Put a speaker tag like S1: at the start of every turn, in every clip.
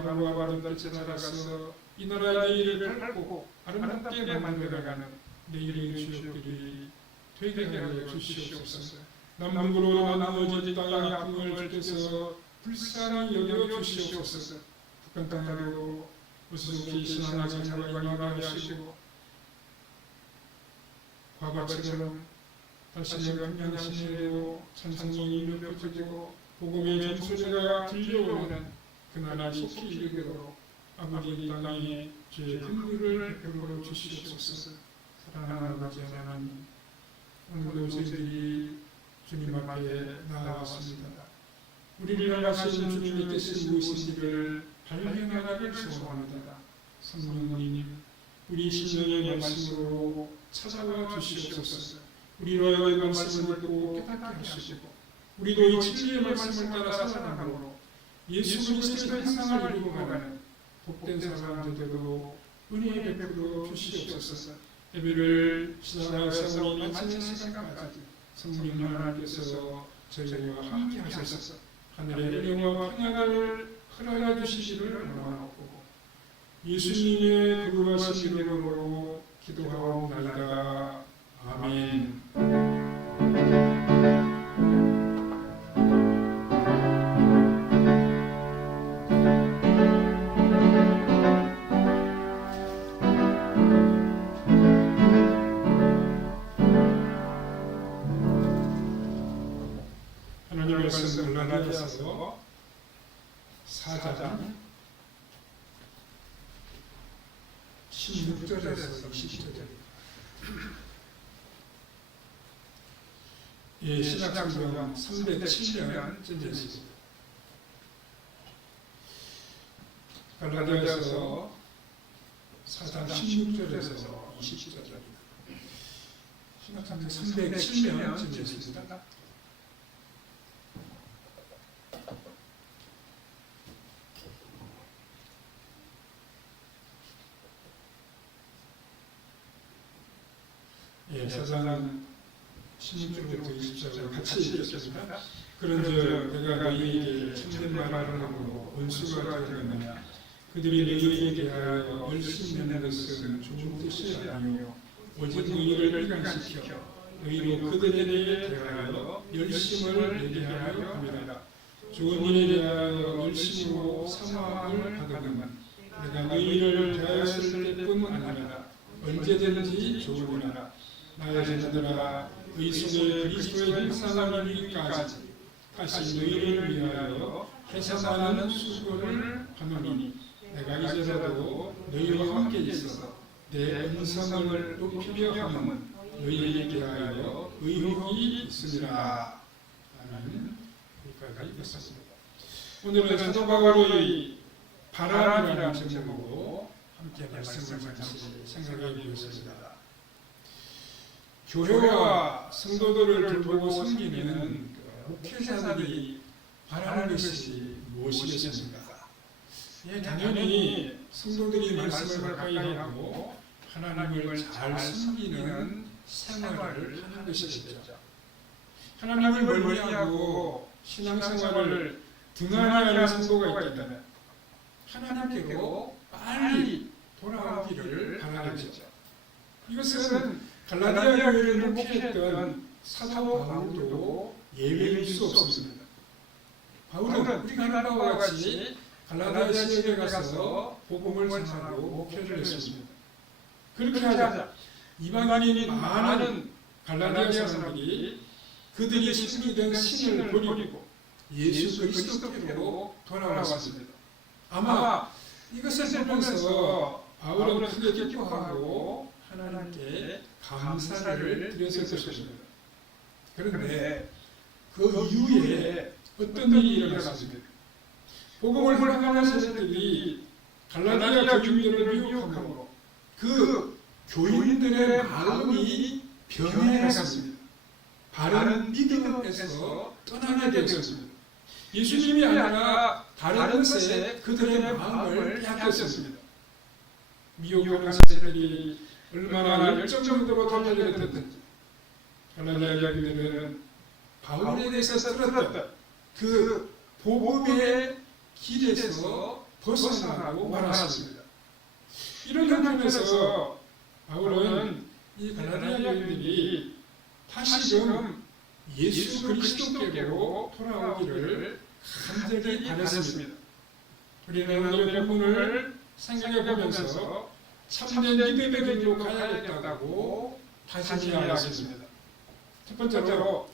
S1: 하루가 아름답게 살아가서 이 나라의 일을 밟고 아름답게 만들어가는 내일의 주역들이 되게 하여 주시옵소서. 남북으로 나누어진 땅의 아픔을 주께서 불쌍히 여겨 주시옵소서. 북한 땅으로 신앙의 자유가 임하게 하시고 과거처럼 다시 영양신이 되고 찬송이 울려 퍼지고 복음의 전소리가 들려오는 그날이 속히 이르도록 아버지 이 땅에 죄의 근들을 베풀어 주시옵소서. 사랑하는 아버지 하나님 오늘도 저희들이 주님 앞에 나아왔습니다. 우리를 향하신 주님의 뜻이 무엇인 지를 발견하기를 소원합니다. 성령님 우리 신령의 말씀으로 찾아와 주시옵소서. 우리로의 말씀을 듣고 깨닫게 하시고 우리도 이 진리의 말씀을 따라 살아가므로 예수 그리스도의 형상을 이루어가는 복된 사람 되도록 은혜 베풀어 주시옵소서. 예배를 시작할 세월이 마치는 시간까지 성령 하나님께서 저희와 함께 하셔서. 하늘의 은혜와 평안을 허락해 주시기를 원하옵고 예수님의 거룩하신 이름으로 기도하옵나이다. 아멘. 갈라디아서 4장 16절에서 20절 예, 신약성경 307년 cen졌습니다. 갈라디아서 4장 16절에서 20절입니다. 신약성경 307년 cen졌습니다. 사장 16절부터 20절을 같이 읽겠습니다. 그런즉 내가 너희에게 참된 말을 하고 원수가 되었느냐. 그들이 너희에게 하여 열심히 내는 것은 좋은 뜻이 아니요. 오직 너희를 일관시켜 너희로 그들에게 대하여 열심을 내게 하려 함이라 좋은 일에 대하여 열심으로 사모함을 받으면 내가 너희를 대하였을 때뿐 아니라 언제든지 좋으리라 나의 자녀들아 의 속에 그리스도의 형상을 이루기까지 다시 너희를 위하여 해산하는 수고를 하노니 내가 이제라도 너희와 함께 있어 내 음성을 높이려 함은 너희에게 대하여 의혹이 있으리라. 아멘 여기까지 읽었습니다. 오늘은 사도 바울의 바람이라는 제목으로 함께 말씀을 같이 생각해 보겠습니다 교회와 성도들을 돌보고 섬기는 그 목회자들이 바라는 것이 무엇이겠습니까? 예, 당연히 성도들이 말씀을 가까이 하고 하나님을 잘 섬기는 생활을 하는 것이겠죠. 하나님을 멀리하고 신앙생활을 등한히 하는 성도가 있다면 하나님께로 빨리 돌아오기를 바라겠죠. 이것은 갈라디아 교회를 목회했던 사도 바울도 예외일 수 없습니다. 바울은 우리가 하는 바와 같이 갈라디아 지역에 가서 복음을 전하고 목회를 했습니다. 그렇게 하자 이방인이 많은 갈라디아 사람들이 그들이 섬기던 신을 버리고 예수 그리스도께로 돌아왔습니다. 아마 이것을 보면서 바울은 크게 기뻐하고 하나님께 감사를 드렸을 것입니다. 그런데 그 이후에 어떤 일이 일어났습니까? 복음을 흘러가는 세대들이 갈라디아 교인들을 미혹함으로 그 교인들의 마음이 변해갔습니다. 바른 믿음에서 떠나게 되었습니다. 예수님이 아니라 다른 것에 그들의 마음을 빼앗겼습니다. 미혹하는 세대들이 얼마나 열정적으로 돌려드렸든지 갈라디아 이야기들은 바울에 대해서 들었던 그 복음의 길에서 벗어나고 말았습니다. 이런 형편에서 바울은 이 갈라디아 교인들이 다시금 예수 그리스도께로 돌아오기를 간절히 바랬습니다. 우리는 오늘의 본문을 생각해 보면서 참된 믿음의 길로 가야겠다고 다시 이야기하겠습니다. 첫 번째로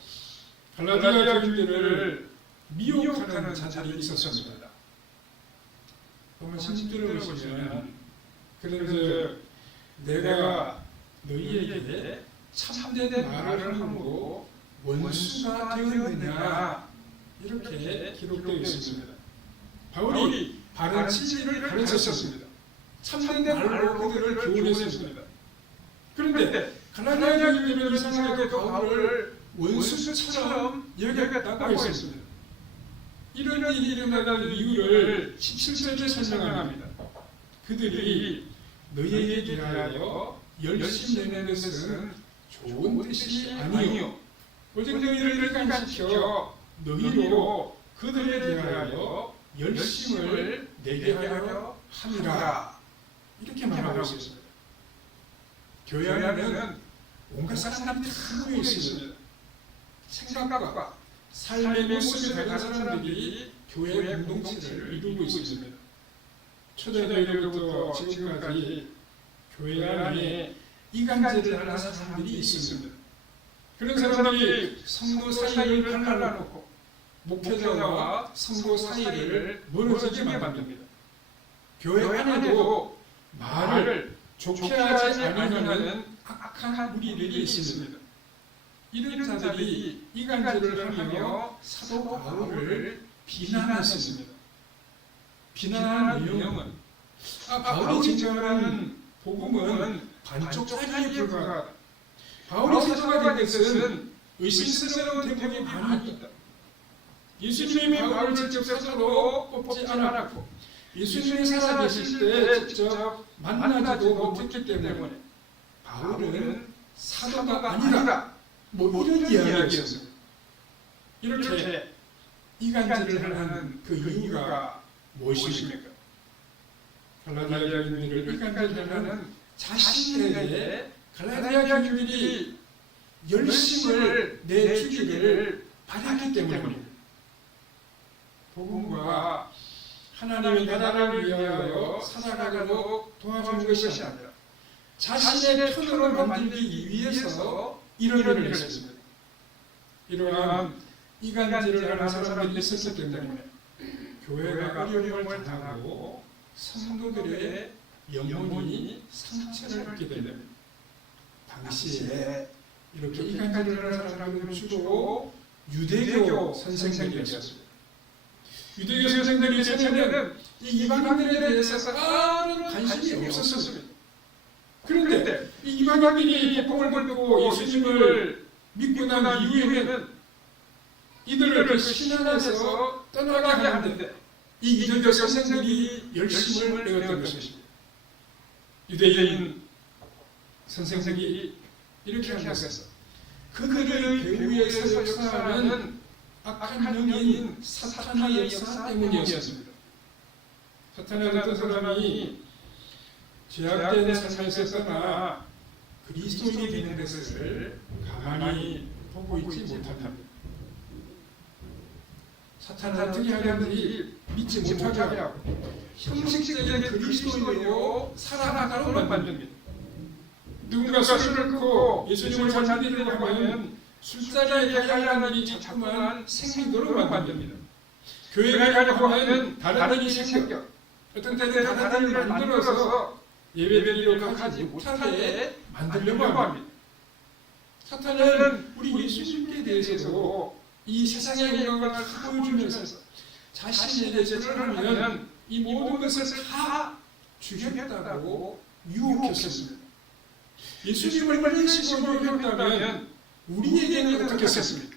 S1: 갈라디아 교인들을 미혹하는 자들이 있었습니다. 보면 10절을 보시면 그런즉 내가 너희에게 참된 말을 함으로 원수가 되었느냐 이렇게 기록되어 있습니다. 바울이 바른 진리를 가르쳤습니다. 참된 말로 그들을 교훈했습니다. 그런데 갈라디아 교인들은 이상하게 바울을 원수처럼 여겼다고 했습니다. 이런 일이 일어나는 이유를 17절에 설명합니다. 그들이 너희에게 대하여 열심히 내는 것은 좋은 뜻이 아니요. 오직 너희를 강간시켜 너희로 그들에 대하여 열심을 내게 하려 함이라 이렇게 말하고 있습니다. 교회 안에는 온갖 사람들이 다 모여 있습니다. 생각과 삶의 모습이 다른 사람들이 교회 공동체를 이루고 있습니다. 초대교회부터 지금까지 교회 안에 이간질을 하는 사람들이 있습니다. 그런 사람들이 성도 사이를 갈라놓고 목회자와 성도 사이를 멀어지게 만듭니다. 교회 안에도 말을 좋게 하지 아니하는 악한 무리들이 있습니다. 이런 자들이 이간질을 하며 사도 바울을 비난했습니다. 비난하는 내용은 아, 바울이 제정하는 복음은 반쪽짜리에 불과하다. 바울이 제정하게 된 것은 의심스러운 대목이 많이 있다. 예수님이 바울을 직접 사도로 뽑지 않았고 예수님이 살아계실 때 직접 만나지도 못했기 때문에 바울은 사도가 아니라 뭐 이런 이야기였습니다. 이렇게 이간질을 하는 그 이유가 무엇입니까? 갈라디아 교인들을 이간질하는 자신에게 갈라디아 교인들이 열심을 내주기를 바랐기 때문입니다. 복음과 하나님의 나라를 위하여 살아가도록 도와주는 것이 아니라 자신의 편으로 만들기 위해서 이런 일을 했습니다. 이러한 이간질을 하는 사람들이 있었기 때문에 교회가 어려움을 당하고 성도들의 영혼이 상처를 받게 됩니다. 당시에 이렇게 이간질을 하는 사람들은 주로 유대교 선생들이었습니다. 유대교 선생들이 전에는 이 이방인들에 대해서 아무 관심이 없었습니다. 그런데 이 이방인들이 복음을 듣고 예수님을 믿고 난 이후에는 이들을 그 신앙에서 떠나게 하는데 이 유대교 선생들이 열심을 내었던 것입니다. 유대인 선생들이 이렇게 한 것은 그들을 배후에서 역사하는 악한 영인 사탄의 역사 때문이었습니다. 사탄은 어떤 사람이 죄악된 삶에서 떠나 그리스도인이 되는 것을 가만히 보고 있지 못합니다. 사탄은 어떻게 하는지 믿지 못하게 하고 형식적인 그리스도인으로 살아가도록 만듭니다. 누군가 술을 끊고 예수님을 잘 믿으려고 하면 술자리에 가야 일이 자꾸만 생기도록 만듭니다. 교회 가려고 하면 다른 일이 생겨 어떤 때는 다른 일을 만들어서 예배드리러 가지 못하게 만들려고 합니다. 사탄은 우리 예수님께 대해서도 이 세상의 영광을 다 보여주면서 자신에 대해서 하면 이 모든 것을 다 주겠다고 유혹했습니다. 예수님을 믿으시고 유혹했다면 우리에게는 어떻겠습니까?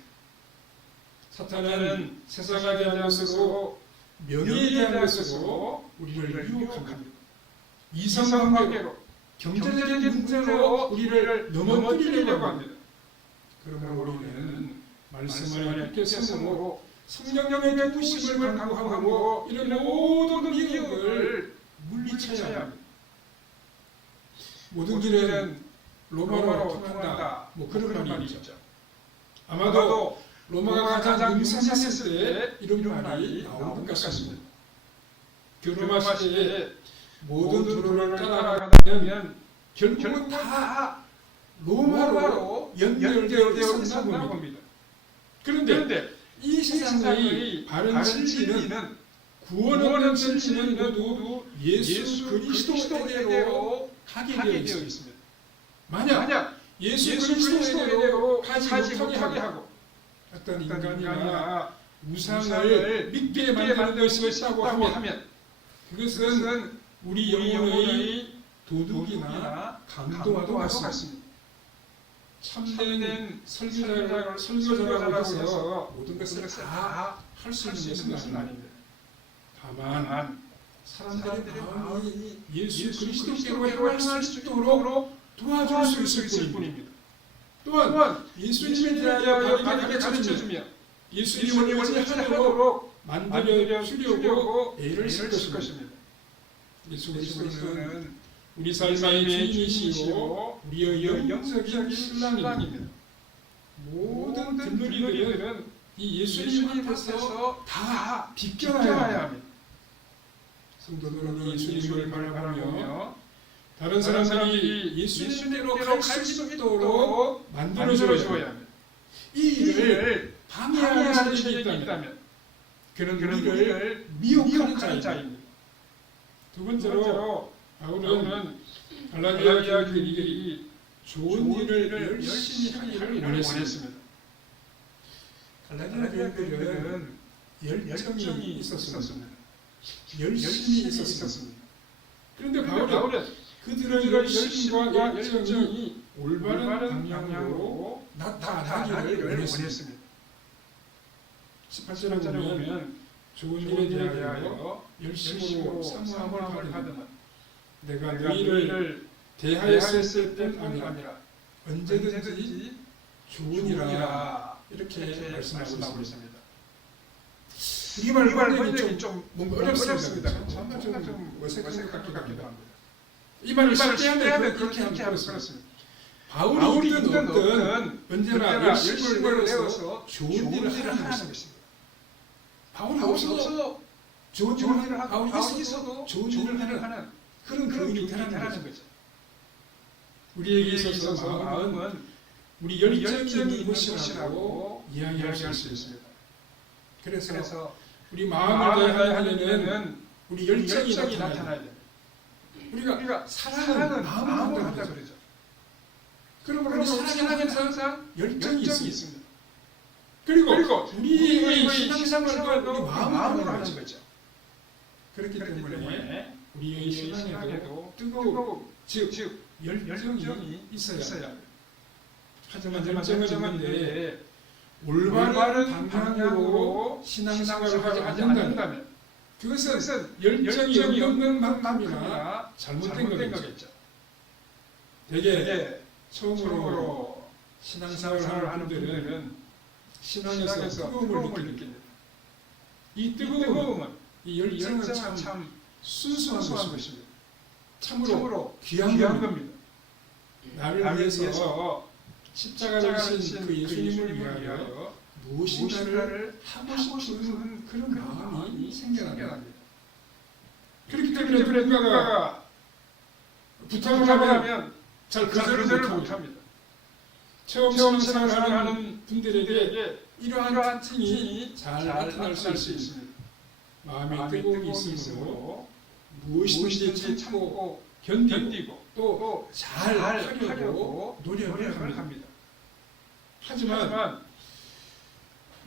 S1: 사탄은 세상에 대한 것으로 명예에 대한 것으로 우리를 유혹합니다. 이성관계로 경제적인 문제로 우리를 넘어뜨리려고 합니다. 그러므로 우리는 말씀을 함께 세상으로 성령의 부심을 강구하고 이런 모든 미혹을 물리쳐야 합니다. 모든 길은 로마로 통한다. 뭐 그런 말이 있죠. 아마도 로마가 가장 융성했을 때 이런 말이 나온 것 같습니다. 교로마시 때에 모든 도로를 따라가면 결국은 다 로마로 연결되어 있었나 봅니다. 그런데 이 세상의 바른 진리는 구원하는 진리는 모두 예수 그리스도에게로 가게 되어 있습니다. 만약 예수 그리스도에게로 가지 못하게 하고 어떤 인간이나 우상을 믿게 만드는 것이 있다고 하면 그것은 우리 영혼의 도둑이나 강도와도 같습니다. 참된 설교자라고 해서 모든 것을 다 할 수 있는 것은 아닙니다. 다만 사람들의 마음이 예수 그리스도께로 향할 수 있도록 도와줄 수 있을 뿐입니다. 또한 예수님에 대하여 바르게 가르쳐주며 예수님을 원하도록 만들어 주려고 애를 쓸 것입니다. 예수 그리스도는 우리 삶의 주인이시고 우리의 영적인 신랑입니다. 모든 들누리들은 이 예수님 앞에서 다 비껴나야 합니다. 성도들은 예수님을 바라보며 다른 사람들이 예수님대로 갈 수 있도록 만들어줘야 합니다. 이 일을 방해하는 자들이 있다면 그는 우리를 미혹하는 자입니다. 두 번째로 바울은 갈라디아 교인들이 좋은 일을 열심히 하기를 원했습니다. 갈라디아 교인들은 열정이 있었습니다. 열심히 있었습니다. 그런데 바울은 그들의 열심과 열정이 올바른 방향으로 나타나기를 원했습니다. 18절에 보면 좋은 일에 대하여 열심으로 사모함을 받으면 내가 너희를 대하였을 뿐 아니라 언제든지 좋으니라 이렇게 말씀하고 있습니다. 이 말, 번역이 좀 뭔가 어렵습니다. 정말 좀 어색한 것 같기도 합니다. 이 말을 쉽게 하면 그렇게 하면 그렇습니다. 바울이 있든 없든 언제나 열심을 내어서 좋은 일을 하는 것입니다. 바울이 없어도 좋은 일을 하고 바울이 있어도 좋은 일을 하는 그런 그런 교인이라는 거죠. 우리에게 있어서 마음은 우리 열정이 있는 곳이라고 이야기할 수 있습니다. 그래서 우리 마음을 대하려면 우리 열정이 나타나야 됩니다. 우리가 사랑은 마음으로 한다 그러죠. 그러므로 사랑하는 항상 열정이 있습니다. 그리고 우리의 신앙생활도 마음으로 하는 거죠. 그렇기 때문에 우리의 신앙에도 뜨거운 즉, 즉 열정이 있어야 합니다. 하지만 열정은 있는데 올바른 방향으로 신앙생활을 하지 않는다면 그것은 열정이 없는 만큼이나 잘못된 거겠죠. 대개 처음으로 신앙생활을 하는 분들은 신앙에서 뜨거움을 느낍니다. 이 뜨거움은 이 열정은 참 순수한 것입니다. 참으로 귀한 겁니다. 나를 위해서 십자가를 지신 그 예수님을 위하여 무엇인가를 하고 싶은 그런 마음이 생겨납니다. 그렇기 때문에 누군가가 부탁을 하면 잘 거절을 못합니다. 처음 신앙생활을 하는 분들에게 이러한 특징이 잘 나타날 수 있습니다. 마음이 뜨거움이 있으므로 무엇이든지 참고 견디고 또 잘 하려고 노력을 합니다. 하지만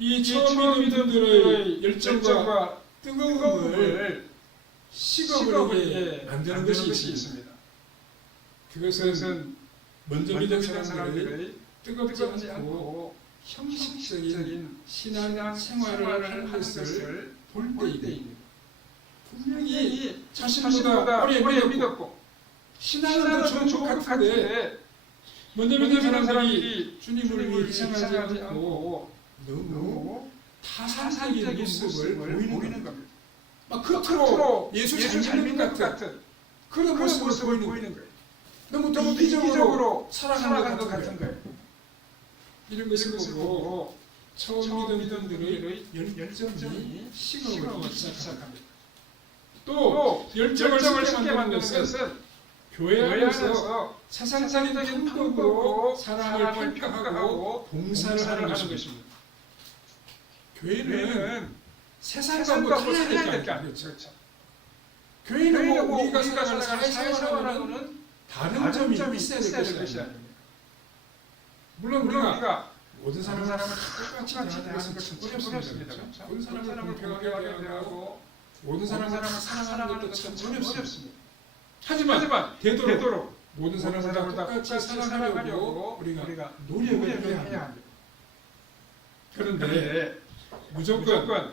S1: 이 처음 믿은 분들의 열정과 뜨거움을 식어버리게 만드는 것이 있습니다. 그것은 먼저 믿은 사람들의 뜨겁지 않고 형식적인 신앙 생활을 하는 것을 볼 때입니다. 분명히 자신보다 오래 믿었고 신앙은 것 같은데 먼저 믿는 사람들이 주님을 희생하지 않고 너무 타산적인 모습을 보이는 겁니다. 막
S2: 겉으로
S1: 예수
S2: 잘잘
S1: 믿는
S2: 것것
S1: 같은 그런 모습을 보이는 거예요. 너무 또
S2: 너무
S1: 이기적으로 살아가는
S2: 것것
S1: 같은 거예요. 이런 것을 보고 처음 믿은 분들의 열정이 식어버리기 시작합니다.
S2: 또또
S1: 열정을 쉽게 만드는 것은 교회 안에서 세상적인 사랑을
S2: 사랑을
S1: 평가하고 봉사를 하는 것입니다. 교회는 세상과 달라야 될게.
S2: 아니죠. 그렇죠.
S1: 교회는 뭐
S2: 뭐
S1: 우리가 살아가는 사회생활하고는
S2: 사회생활하고는
S1: 다른 점이
S2: 점이
S1: 있어야
S2: 될될
S1: 것이 아닙니다. 물론 우리가 모든 사람을 똑같이 대하는 것은 어렵습니다. 그렇죠? 모든 사람을 대하고
S2: 대하고
S1: 모든 사람을 사랑하는 것도
S2: 참참
S1: 어렵습니다. 하지만 되도록 모든 사람을 똑같이 사랑하려고 우리가 노력을 해야 합니다. 그런데 무조건
S2: 무조건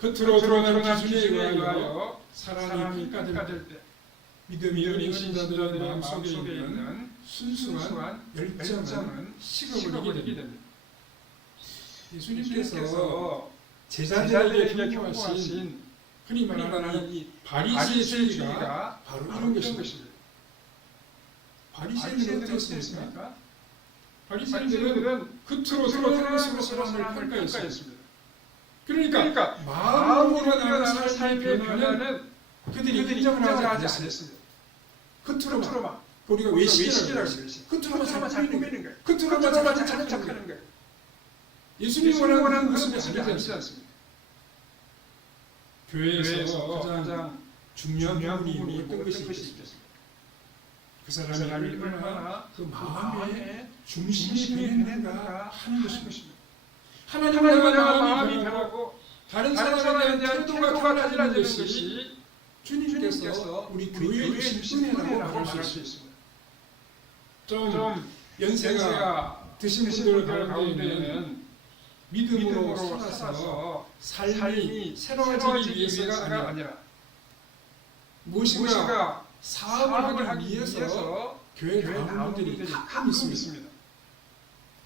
S1: 겉으로 드러나는 기준에 의하여 사람이 평가될 때 믿음이 있는 신자들의 마음속에 있는 순수한 열정은 식어버리게 됩니다. 예수님께서 제자들에게 경고하신 흔히 말하는
S2: 이이
S1: 바리새주의가
S2: 바리새주의가
S1: 바로 이런 것입니다. 바리새인들은 어떻습니까? 바리새인들은 겉으로 드러나는 사람을 평가했습니다. 그러니까
S2: 그러니까
S1: 마음으로
S2: 마음으로
S1: 나는
S2: 나는
S1: 삶의 변화는 그들이
S2: 그들이
S1: 인정을 하지. 않았습니다. 겉으로만 우리가 외식이라고. 그러죠. 겉으로만
S2: 잘잘
S1: 꾸미는
S2: 거예요.
S1: 겉으로만
S2: 잘잘
S1: 착착하는
S2: 착하는 거예요.
S1: 예수님이 원하는 그런 모습이 아니지 않습니다.
S2: 않습니다.
S1: 교회에서 가장 중요한 부분이 어떤 것이 있겠습니까?
S2: 그그
S1: 사람이
S2: 사람이
S1: 얼마나
S2: 그그
S1: 마음의 중심이 되는가 하는 것입니다. 하나님을 향한 마음이 변하고 다른 사람에 대한 태도가 달라지는 것이 주님께서 우리 교회의 신분이라고 말할
S2: 수수
S1: 있습니다. 좀
S2: 좀
S1: 연세가 드신 분들 가운데는 믿음으로 살아서 삶이 새로워지기 위해서가 아니라 무엇인가 사업을 하기 위해서 교회 나오는 분들이 가끔 있습니다.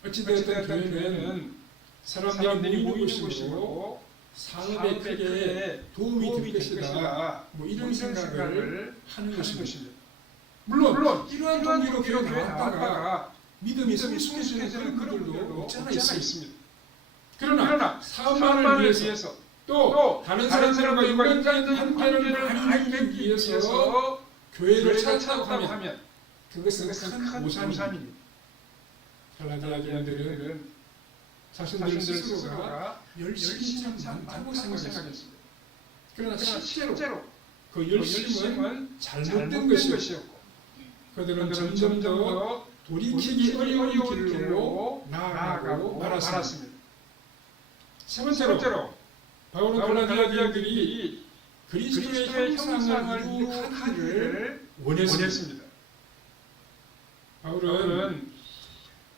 S1: 교회는
S2: 교회는
S1: 사람들이 모이는 곳이고 사업에 크게 도움이
S2: 될될
S1: 것이다. 뭐 이런 생각을 하는 것입니다. 물론,
S2: 물론
S1: 이러한 동기로 교회 나왔다가 믿음이 성숙해지는 그런 분들도 없지 않아 있습니다.
S2: 있습니다.
S1: 그러나
S2: 그러나
S1: 사업만을 위해서
S2: 위해서
S1: 또
S2: 또
S1: 다른
S2: 다른
S1: 사람들과
S2: 사람들과
S1: 인간적인 관계를
S2: 맺기
S1: 위해서
S2: 위해서
S1: 교회를 찾았다고 하면
S2: 하면
S1: 그것은
S2: 큰큰
S1: 오산입니다. 갈라디아인들은
S2: 갈라디아인들은
S1: 자신들 스스로가 열심히
S2: 참참
S1: 많다고 생각했습니다. 그러나 실제로
S2: 그그
S1: 열심은 잘못된 것이었고
S2: 그들은
S1: 점점
S2: 더더
S1: 돌이키기 어려운 길로 나아가고 말았습니다.
S2: 세세
S1: 번째로 바울은 갈라디아들이 그리스도의 형상을 이룩하기를 원했습니다. 바울은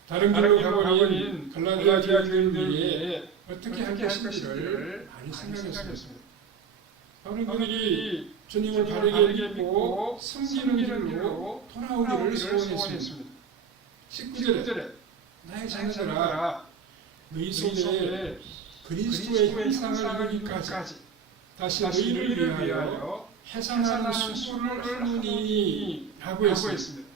S1: 다른 길로 가버린 갈라디아 교인들 위해 어떻게 것인지를
S2: 것인지를
S1: 많이 생각했습니다. 바울은 그들이 주님을 바르게 믿고 섬기는 길로 돌아오기를 소원했습니다.
S2: 소원했습니다.
S1: 19절에
S2: 19절에
S1: 나의 자녀들아 너희 속에 그리스도의 형상을 이루기까지 다시 너희를 위하여 해산하는 수고를 하노니 라고 했습니다.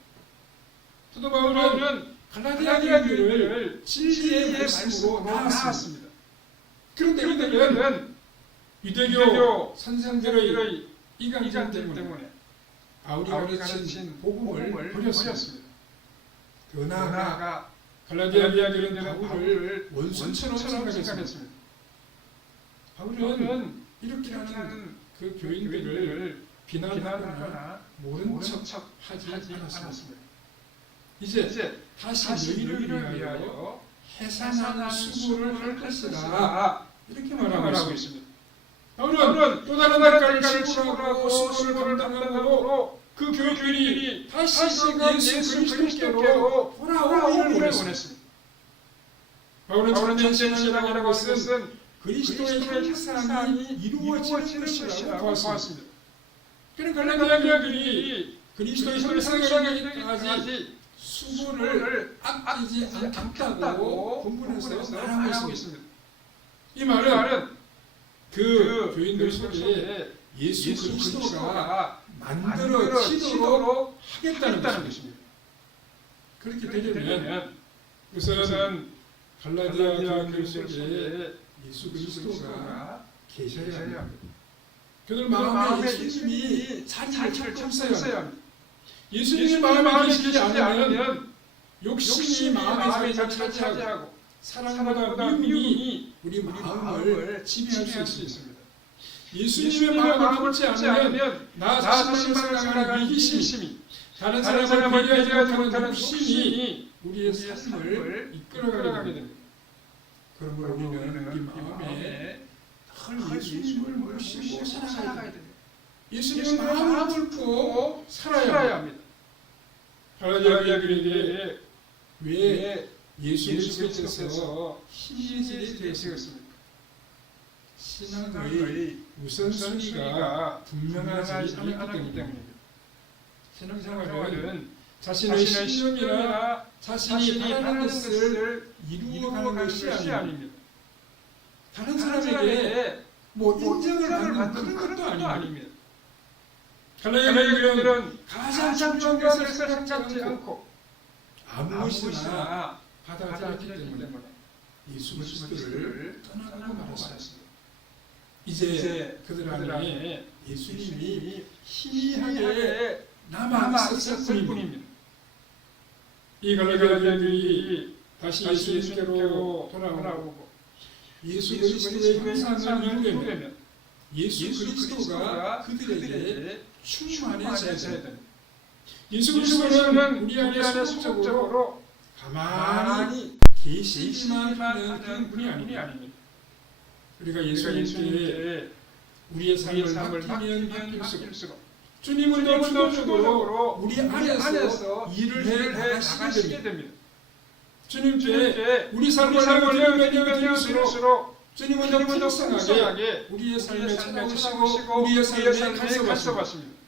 S1: 사도 바울은 갈라디아 교인들을 진리의 말씀으로. 나았습니다. 그런데 그들은 유대교 선생들의 이간질 때문에 바울이 가르친 복음을 버렸습니다. 더 나아가 갈라디아 교인들은 바울을 원수처럼 생각했습니다. 바울은 이렇게 하는
S2: 하는
S1: 그 교인들을 비난하거나 모른 척 하지 않았습니다. 이제
S2: 이제
S1: 다시
S2: 다시
S1: 너희를 위하여 해산하는 수고를 할 것이다. 이렇게 말하고
S2: 말하고
S1: 있습니다. 바울은 또 다른 날까지 수고하고 수고를 감당하고
S2: 그그
S1: 교인들이
S2: 교인들이
S1: 다시금
S2: 다시금
S1: 예수
S2: 예수
S1: 그리스도께로 돌아오기를 원했습니다. 바울은 하는
S2: 하는
S1: 것은 그리스도의 형상이 이루어지는 것이라고 보았습니다.
S2: 보았습니다.
S1: 그런
S2: 갈라디아 교인들이
S1: 그리스도의 형상이 이르기까지 수고를 아끼지 않겠다고 본문에서 말하고 있습니다.
S2: 이이
S1: 말은 그
S2: 그
S1: 교인들 속에 예수
S2: 예수
S1: 그리스도가 만들어지도록 하겠다는
S2: 하겠다는
S1: 것입니다. 그렇게 되려면
S2: 되면
S1: 우선
S2: 우선
S1: 갈라디아 교인들 속에 예수 그리스도가 계셔야 합니다. 그들
S2: 마음에 예수님이
S1: 자리를 찾고 있어야 합니다. 예수님이
S2: 예수님이
S1: 마음에
S2: 마음에
S1: 계시지 않으면 욕심이 마음의 자리를 차지하고 사랑보다 미움이 우리 마음을 지배할
S2: 수수
S1: 있습니다. 예수님의
S2: 예수님의
S1: 마음을 품지 않으면 나 생각하는 이기심이
S2: 이기심이
S1: 다른 사람을 배려하지 못하는 욕심이 우리의 삶을
S2: 삶을
S1: 이끌어가게 됩니다. 그러므로 우리는 우리 마음에 늘 예수님을 모시고 살아가야 됩니다. 예수님의
S2: 예수님의
S1: 마음을 품고 살아야 합니다. 교인들에게
S2: 왜왜
S1: 예수
S2: 예수
S1: 그리스도께서
S2: 그리스도께서
S1: 신실이
S2: 신실이
S1: 되셨습니까?
S2: 되셨습니까?
S1: 신앙의 우선순위가 분명하지 않기 때문입니다. 신앙생활은
S2: 생활은
S1: 자신의 신념이나 자신이 바라는 것을 이루어가는 것이 아닙니다. 다른 사람에게
S2: 뭐뭐
S1: 인정을 받는
S2: 받는
S1: 그런 것도 아닙니다.
S2: 아닙니다.
S1: 갈라디아
S2: 갈라디아
S1: 교인들은
S2: 교인들은
S1: 가장 중요한 것을 생각지 않고 아무것이나
S2: 아무 것이나
S1: 받아들였기 때문에 예수 그리스도를 떠나가고 말았습니다. 이제 그들 안에 예수님이 희미하게
S2: 희미하게
S1: 남아
S2: 남아
S1: 있었을
S2: 있었을
S1: 뿐입니다. 이 갈라디아들이 다시 예수님께로 돌아오고 예수 그리스도의 형상을 이루려면 예수 그리스도가 그들에게 됩니다.
S2: 됩니다.
S1: 예수 그리스도는 우리 안에 소극적으로
S2: 소극적으로
S1: 가만히 계시기만 하는 분이 아닙니다. 우리가
S2: 우리가
S1: 예수님께
S2: 예수님께
S1: 우리의 삶을 맡기면 맡길수록
S2: 맡길수록
S1: 주님은 더 주도적으로 우리 안에서 일을 해 나가시게 됩니다. 주님께 우리 삶을 내어드리면
S2: 내어드리면
S1: 드릴수록
S2: 드릴수록
S1: 주님은 더
S2: 주님은 더
S1: 풍성하게 우리의 삶에 찾아오시고 우리의 삶에 간섭하십니다.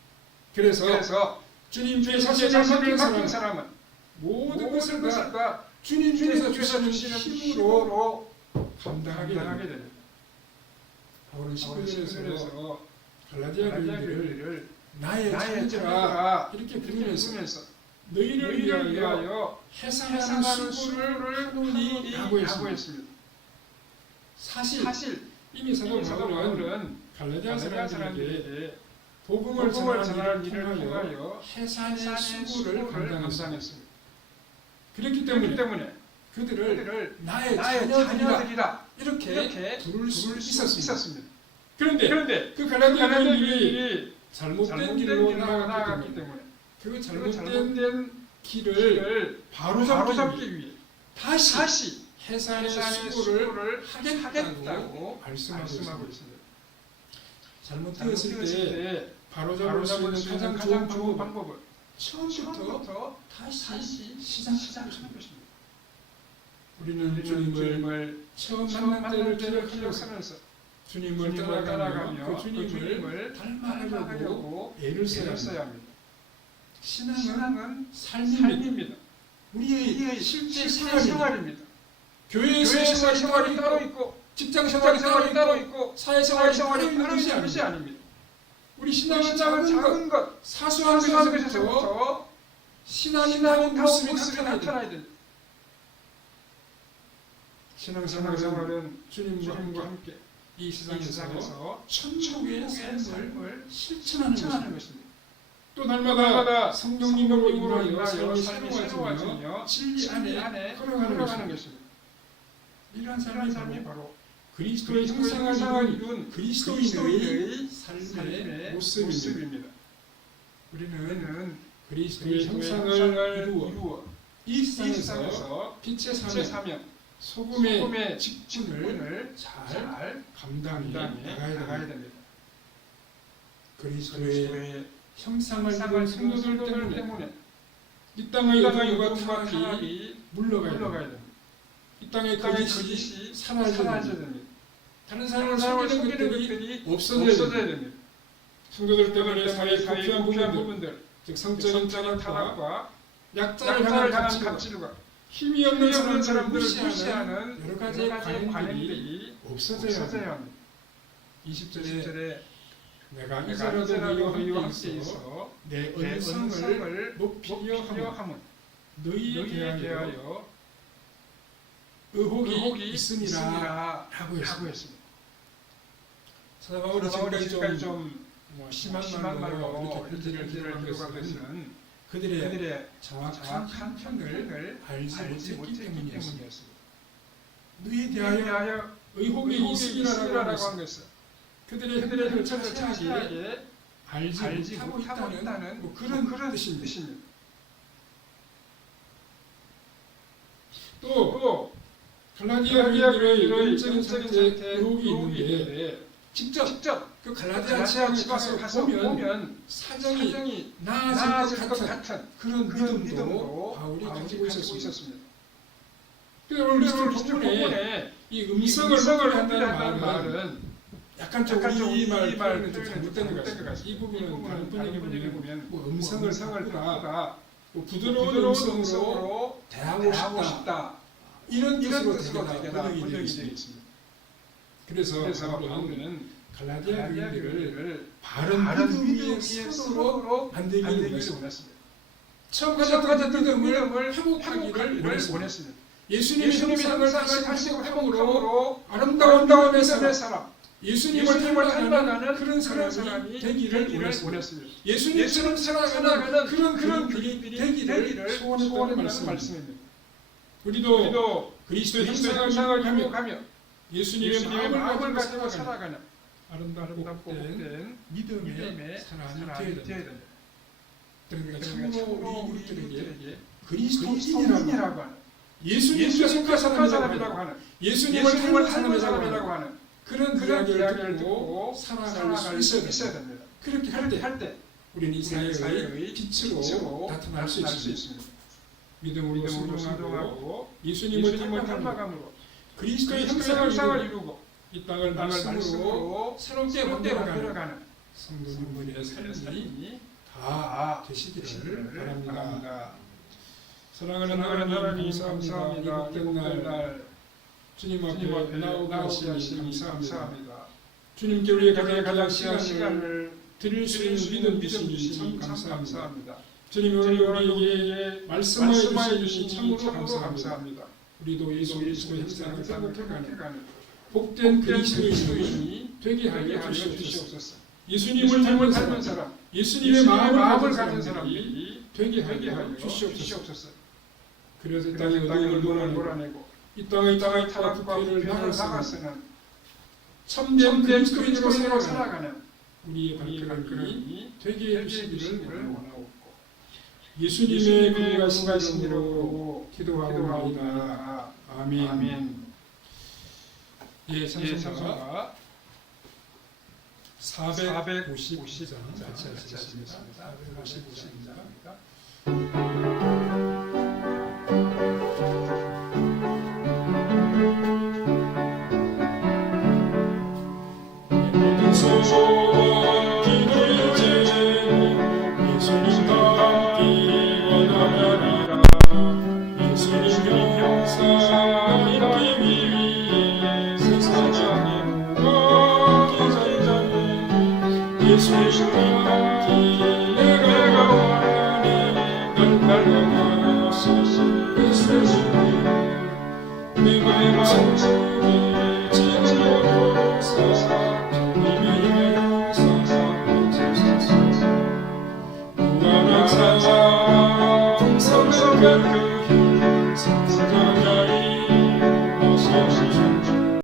S1: 그래서
S2: 그래서
S1: 주님께
S2: 주님께
S1: 자신을 맡긴 사람은 모든 것을 다 주님께서 주시는 힘으로 감당하게 됩니다. 바울은
S2: 바울은
S1: 19절에서
S2: 19절에서
S1: 갈라디아 교인들을 나의 자녀들아 이렇게 부르면서 너희를 위하여 해상하는 수고를 하노니
S2: 하노니
S1: 야구했습니다. 사실
S2: 사실
S1: 이미 사도
S2: 이미 사도
S1: 바울은
S2: 바울은
S1: 갈라디아 사람들에게 복음을 전하는 일을 통하여 해산의 수고를 감당했습니다. 그렇기 때문에
S2: 때문에
S1: 그들을
S2: 그들을
S1: 나의
S2: 나의
S1: 자녀들이라 이렇게
S2: 이렇게
S1: 부를 수 있었습니다.
S2: 있었습니다.
S1: 그런데
S2: 그런데
S1: 그 갈라디아
S2: 갈라디아
S1: 교인들이
S2: 교인들이
S1: 잘못된
S2: 잘못된
S1: 길로 나아갔기 때문에
S2: 그그
S1: 잘못된
S2: 잘못된
S1: 길을
S2: 길을
S1: 바로잡기
S2: 바로잡기 위해
S1: 다시
S2: 다시
S1: 해산의 수고를 하겠다고 말씀하고 있습니다. 잘못되었을
S2: 때때
S1: 바로잡을 수 있는
S2: 수
S1: 가장
S2: 가장 좋은
S1: 방법은
S2: 처음부터
S1: 다시 시작하는 것입니다. 우리는 주님을 처음 만날 때를 기억하면서 주님을 따라가며
S2: 그그
S1: 주님을
S2: 주님을
S1: 닮아가려고 애를 써야 합니다. 신앙은 삶입니다. 우리의 실제 생활입니다. 교회에서 생활이
S2: 생활이
S1: 따로
S2: 따로
S1: 있고 직장
S2: 생활이
S1: 생활이 따로 있고 사회생활이 따로 있는
S2: 따로
S1: 것이 아닙니다.
S2: 아닙니다.
S1: 우리 신앙은 작은 것,
S2: 작은 것,
S1: 사소한 것에서부터 나온 모습이 나타나야 됩니다. 신앙생활은 주님과 함께
S2: 함께 이이
S1: 세상에서 천국의 삶을 실천하는
S2: 실천하는
S1: 것입니다. 또 날마다 성령님으로 인하여 삶이 새로워지며 진리 안에 걸어가는 것입니다.
S2: 이런
S1: 삶이
S2: 삶이
S1: 바로 그리스도의 형상을 이룬 그리스도인의 삶의 모습입니다. 우리는 그리스도의 형상을 이루어 이이 세상에서 빛의 사명, 소금의 직분을
S2: 잘잘
S1: 감당해 나가야 됩니다. 그리스도의 형상을
S2: 상을
S1: 이룬 성도들 때문에 이 땅의
S2: 이
S1: 어둠과
S2: 땅의 어둠과
S1: 탄압이
S2: 탄압이
S1: 물러가야
S2: 물러가야
S1: 됩니다.
S2: 이이 땅의
S1: 거짓이 사라져야 됩니다. 다른
S2: 사람을
S1: 속이는 것들이 없어져야 됩니다. 성도들 때문에
S2: 사회의
S1: 부패한 부분들, 즉 성적인 탄압과 약자를 향한 갑질과 힘이 없는
S2: 사람들을 무시하는
S1: 여러 가지의 관행들이 없어져야 합니다.
S2: 없어져야 합니다.
S1: 20절에
S2: 20절에
S1: 내가 이제라도
S2: 이제라도
S1: 너희와 함께 있어 내 은성을 높이려 함은 너희에 대하여 의혹이
S2: 의혹이
S1: 있으니라 라고 했습니다. 사바울이
S2: 바울이
S1: 지금까지 좀좀뭐 심한,
S2: 심한
S1: 말로 이렇게 편지를 기록한 것은 그들의
S2: 그들의
S1: 정확한
S2: 정확한
S1: 편을 알지
S2: 알지
S1: 못했기 때문이었습니다. 너희에
S2: 대하여
S1: 의혹이
S2: 의혹이
S1: 있으리라라고
S2: 한 것은
S1: 그들의
S2: 그들의 혈차를 차지하게
S1: 알지,
S2: 알지
S1: 못하고 있다는
S2: 있다는
S1: 뭐 그런,
S2: 그런
S1: 뜻입니다.
S2: 뜻입니다.
S1: 또
S2: 또
S1: 갈라디아 영적인 상태에
S2: 상태에
S1: 의혹이 있는데 직접
S2: 직접
S1: 그 갈라디아
S2: 갈라디아
S1: 지방에
S2: 지방에
S1: 가서 보면 사정이
S2: 사정이
S1: 나아질 것
S2: 것
S1: 같은 그런
S2: 그런
S1: 믿음도 바울이
S2: 바울이
S1: 가지고 있었습니다.
S2: 있었습니다.
S1: 그래서 오늘 오늘
S2: 오늘
S1: 본문에
S2: 본문에
S1: 이
S2: 음성을
S1: 음성을
S2: 한다는
S1: 말은 약간 우리말 표현이 좀 잘못된 것 같습니다. 이 부분은 다른 분에게 보면
S2: 보면
S1: 뭐 음성을 바꾸다
S2: 바꾸다
S1: 뭐
S2: 부드러운
S1: 부드러운
S2: 음성으로
S1: 대하고 싶다 이런 뜻으로
S2: 뜻으로
S1: 되게
S2: 되게 다다
S1: 번역이 되어 있습니다. 그래서 바울은 갈라디아 교인들을 바른
S2: 바른
S1: 믿음
S2: 믿음
S1: 위에
S2: 위에
S1: 서로 만들기를 원했습니다. 처음
S2: 가졌던 믿음을
S1: 회복하기를 원했습니다.
S2: 예수님이
S1: 형상을 다시
S2: 다시
S1: 회복함으로 아름다운 믿음의
S2: 믿음의
S1: 사람 예수님을 닮아가는 그런 사람이 되기를 원했습니다. 예수님처럼 살아가는 그런
S2: 그런
S1: 그들이 되기를 소원했다는 말씀입니다. 우리도
S2: 우리도
S1: 그리스도의 형상을
S2: 형상을
S1: 하며
S2: 회복하며
S1: 예수님의
S2: 예수님의
S1: 마음을 가지고 살아가는 아름답고 복된 믿음의
S2: 믿음의
S1: 사람이 되어야.
S2: 된다.
S1: 그러니까
S2: 그러니까
S1: 참으로
S2: 참으로
S1: 우리
S2: 우리
S1: 이웃들에게
S2: 이웃들에게
S1: 그리스도인이라고
S2: 하는
S1: 예수님께 속한 사람이라고 하는 예수님을 닮은 사람이라고 하는 그런
S2: 그런
S1: 이야기를 듣고 살아갈 수 있어야
S2: 수
S1: 됩니다. 그렇게 할 때
S2: 할 때
S1: 우리는 이 사회의 빛으로 나타날 수 있습니다. 믿음으로
S2: 믿음으로
S1: 순종하고 예수님을
S2: 닮아감으로
S1: 그리스도의 형상을 이루고
S2: 이
S1: 땅을 말씀으로 새롭게 만들어가는 성도님들의 삶이
S2: 다다
S1: 되시기를 바랍니다. 사랑하는 하나님 감사합니다.
S2: 감사합니다.
S1: 이 복된
S2: 날날
S1: 주님 앞에 나오시니 감사합니다. 주님께 우리의 가장
S2: 가장
S1: 시간을 드릴 수 있는
S2: 수
S1: 믿음 주시니 감사합니다. 주님 오늘 우리에게 말씀하여 주시니 참으로 감사합니다. 우리도 예수 그리스도의 회복해가는
S2: 회복해가는
S1: 복된 그리스도인이 되게 하여 주시옵소서. 예수님을 닮은 사람,
S2: 사람,
S1: 예수님의 마음을 가진 사람이 되게 하여 주시옵소서. 그래서 이 어둠을
S2: 눈을
S1: 몰아내고 이 땅의
S2: 땅의
S1: 타락과 막아서는
S2: 막아서는
S1: 참된 그리스도인으로 살아가는 우리의 발걸음이 되게 해주시기를 원하옵고 예수님의 그리하신 이름으로 기도하옵나이다. 아멘.
S2: 아멘.
S1: 예,
S2: 예,
S1: 찬송가
S2: 찬송가
S1: 450장 같이. 하시겠습니다. 450장